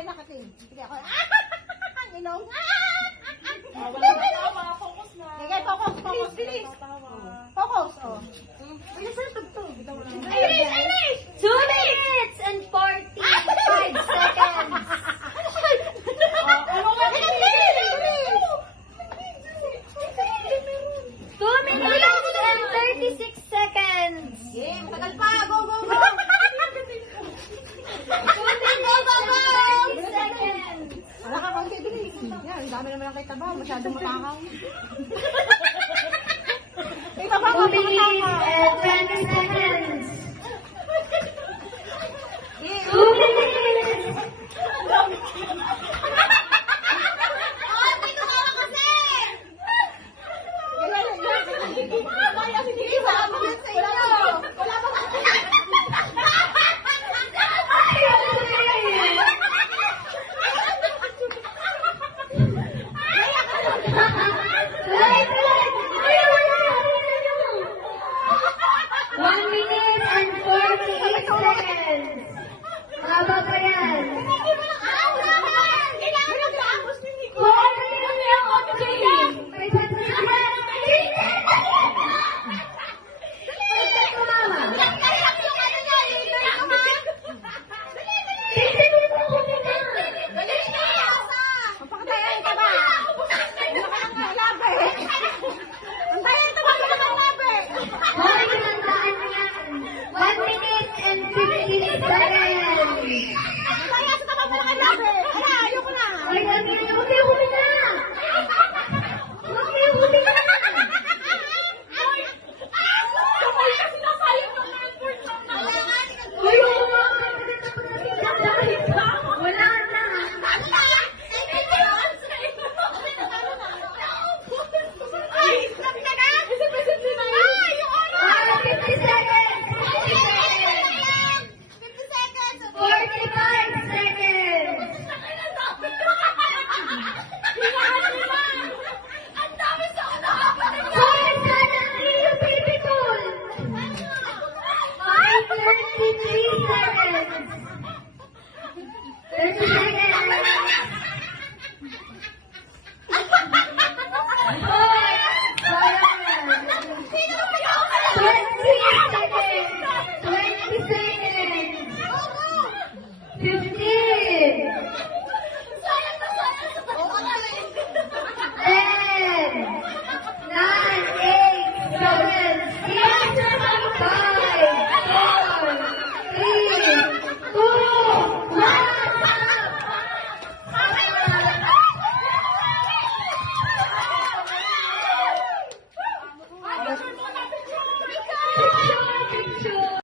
Okay na kasi. Sige ako. Ilong. Wala na tawa. Focus na. Sige, focus. Focus. Bilis. Focus. Oh. Bilis na tugtog. Bilis. 2 minutes and 45 seconds. Ano nga? 2 minutes and 36 seconds. Game. Tagal pa. Go, go, go. 2 minutes and 36 seconds. Wala ka kang bilis. Yan, ang dami naman ang kay Taba. Masyadong matakaw. Ikaw ba? 2 minutes and 20 seconds. 2 minutes. Haba pa yan. Magpakatayan ka ba? Wala ka lang labi. Antayin ka ba? Wala kang labi. 1 minute and 15 seconds. Kaya sa taba wala kang labi. Ala, ayoko na. Ay, sabi na, huwag kayo huli na. Huwag kayo huli na. Wala na. Ah, 50 seconds. 45 seconds. Sorry, sana. Iyo, baby doll. 33 seconds. 30 seconds. Seconds. 20 seconds. 15